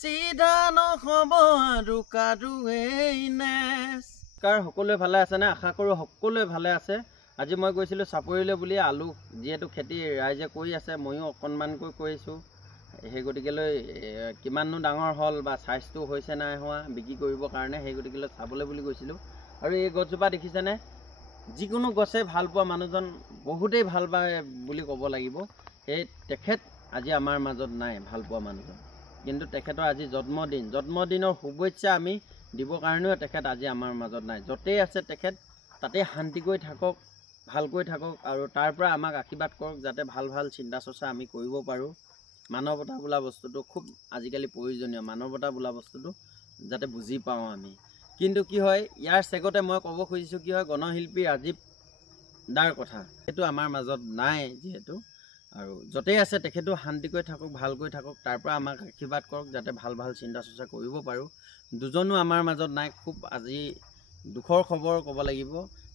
চিধা নহ'ব আৰু কাৰোৱেই নেচ। সকলোৱে ভালে আছে নে? আশা কৰোঁ সকলোৱে ভালে আছে। আজি মই গৈছিলোঁ চাপৰিলৈ বুলি। আলু যিহেতু খেতি ৰাইজে কৰি আছে, ময়ো অকণমানকৈ কৰিছোঁ। সেই গতিকেলৈ কিমাননো ডাঙৰ হ'ল বা চাইজটো হৈছে নাই হোৱা বিক্ৰী কৰিবৰ কাৰণে, সেই গতিকেলৈ চাবলৈ বুলি গৈছিলোঁ। আৰু এই গছজোপা দেখিছেনে? যিকোনো গছে ভাল পোৱা মানুহজন বহুতেই ভাল পায় বুলি ক'ব লাগিব। সেই তেখেত আজি আমাৰ মাজত নাই, ভাল পোৱা মানুহজন। কিন্তু তেখেতৰ আজি জন্মদিনৰ শুভেচ্ছা আমি দিবৰ কাৰণেও তেখেত আজি আমাৰ মাজত নাই। য'তেই আছে তেখেত তাতেই শান্তিকৈ থাকক, ভালকৈ থাকক, আৰু তাৰ পৰা আমাক আশীৰ্বাদ কৰক যাতে ভাল ভাল চিন্তা চৰ্চা আমি কৰিব পাৰোঁ। মানৱতা বোলা বস্তুটো খুব আজিকালি প্ৰয়োজনীয়, মানৱতা বোলা বস্তুটো যাতে বুজি পাওঁ আমি। কিন্তু কি হয়, ইয়াৰ চেগতে মই ক'ব খুজিছোঁ কি হয়, গণশিল্পী ৰাজীৱ দাৰ কথা। সেইটো আমাৰ মাজত নাই যিহেতু, আৰু য'তেই আছে তেখেতো শান্তিকৈ থাকক, ভালকৈ থাকক, তাৰ পৰা আমাক আশীৰ্বাদ কৰক যাতে ভাল ভাল চিন্তা চৰ্চা কৰিব পাৰোঁ। দুজনো আমাৰ মাজত নাই, খুব আজি দুখৰ খবৰ ক'ব লাগিব।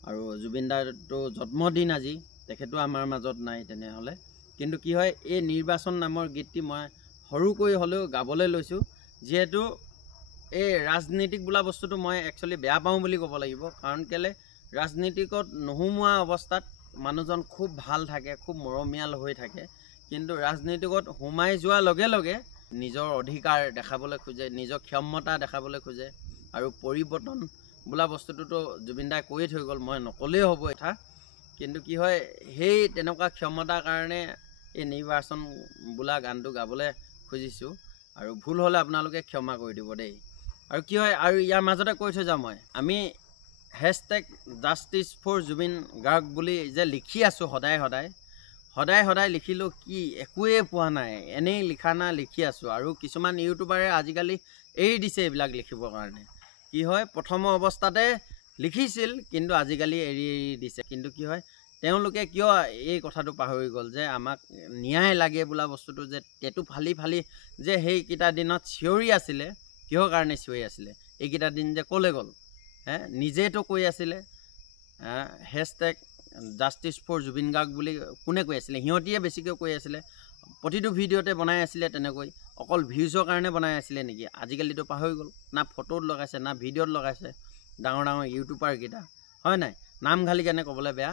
আৰু জুবিন দাৰতো জন্মদিন আজি, তেখেতো আমাৰ মাজত নাই তেনেহ'লে। কিন্তু কি হয়, এই নিৰ্বাচন নামৰ গীতটি মই সৰুকৈ হ'লেও গাবলৈ লৈছোঁ। যিহেতু এই ৰাজনীতিক বোলা বস্তুটো মই একচুৱেলি বেয়া পাওঁ বুলি ক'ব লাগিব। কাৰণ কেলৈ, ৰাজনীতিকত নোসোমোৱা অৱস্থাত মানুহজন খুব ভাল থাকে, খুব মৰমীয়াল হৈ থাকে। কিন্তু ৰাজনীতিকত সোমাই যোৱাৰ লগে লগে নিজৰ অধিকাৰ দেখাবলৈ খোজে, নিজৰ ক্ষমতা দেখাবলৈ খোজে। আৰু পৰিৱৰ্তন বোলা বস্তুটোতো জুবিন দাই কৈয়ে থৈ গ'ল, মই নক'লেই হ'ব এটা। কিন্তু কি হয়, সেই তেনেকুৱা ক্ষমতাৰ কাৰণে এই নিৰ্বাচন বোলা গানটো গাবলৈ খুজিছোঁ। আৰু ভুল হ'লে আপোনালোকে ক্ষমা কৰি দিব দেই। আৰু কি হয়, আৰু ইয়াৰ মাজতে কৈ থৈ যাওঁ মই, আমি hashtag justice for Zubeen Garg বুলি যে লিখি আছোঁ সদায় লিখিলোঁ, কি একোৱেই পোৱা নাই, এনেই লিখা নাই, লিখি আছোঁ। আৰু কিছুমান ইউটিউবাৰে আজিকালি এৰি দিছে এইবিলাক লিখিবৰ কাৰণে। কি হয়, প্ৰথম অৱস্থাতে লিখিছিল কিন্তু আজিকালি এৰি দিছে। কিন্তু কি হয়, তেওঁলোকে কিয় এই কথাটো পাহৰি গ'ল যে আমাক ন্যায় লাগে বোলা বস্তুটো যে টেটু ফালি যে সেইকেইটা দিনত চিঞৰি আছিলে, কিহৰ কাৰণে চিঞৰি আছিলে? এইকেইটা দিন যে ক'লে গ'ল, নিজেতো কৈ আছিলে hashtag justice for Zubeen Garg বুলি। কোনে কৈ আছিলে? সিহঁতিয়ে বেছিকৈ কৈ আছিলে। প্ৰতিটো ভিডিঅ'তে বনাই আছিলে তেনেকৈ। অকল ভিউজৰ কাৰণে বনাই আছিলে নেকি? আজিকালিতো পাহৰি গ'ল। না ফটোত লগাইছে, না ভিডিঅ'ত লগাইছে ডাঙৰ ইউটিউবাৰকেইটা, হয় নাই? নাম ঘালি কেনে ক'বলৈ বেয়া,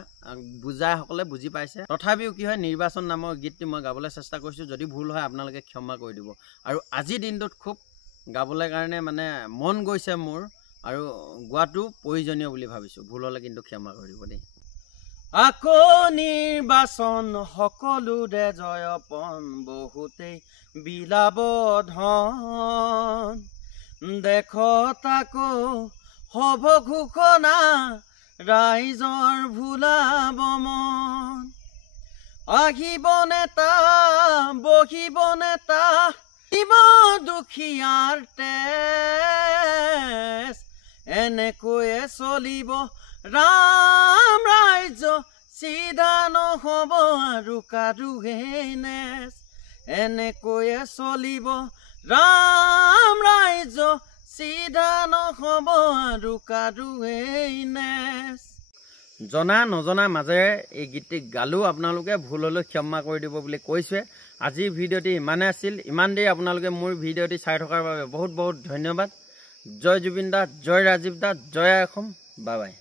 বুজাসকলে বুজি পাইছে। তথাপিও কি হয়, নিৰ্বাচন নামৰ গীতটি মই গাবলৈ চেষ্টা কৰিছোঁ। যদি ভুল হয় আপোনালোকে ক্ষমা কৰি দিব। আৰু আজিৰ দিনটোত খুব গাবলৈ কাৰণে মানে মন গৈছে মোৰ, আৰু গোৱাটো প্ৰয়োজনীয় বুলি ভাবিছোঁ। ভুল হ'লে কিন্তু ক্ষমা কৰি দিব দেই। আকৌ নিৰ্বাচন সকলোৰে জয়পন, বহুতেই বিলাব ধন, দেখত আকৌ হ'ব ঘোষণা, ৰাইজৰ ভুলাব মন। আহিব নেতা, বহিব নেতা, দিব দুখীয়াৰ তেজ, এনেকৈয়ে চলিব ৰাম ৰাজ্য, চিধা নহ'ব আৰু কাৰোৱেই নেচ। এনেকৈয়ে চলিব ৰাম ৰাজ্য, চিধা নহ'ব আৰু কাৰোৱেই নেচ। জনা নজনা মাজেৰে এই গীতটি গালোঁ, আপোনালোকে ভুল হ'লেও ক্ষমা কৰি দিব বুলি কৈছোৱে। আজিৰ ভিডিঅ'টি ইমানেই আছিল। ইমান দেৰি আপোনালোকে মোৰ ভিডিঅ'টি চাই থকাৰ বাবে বহুত বহুত ধন্যবাদ। জয় জুবিন দা, জয় ৰাজীৱ দা, জয় অসম, বাই বাই।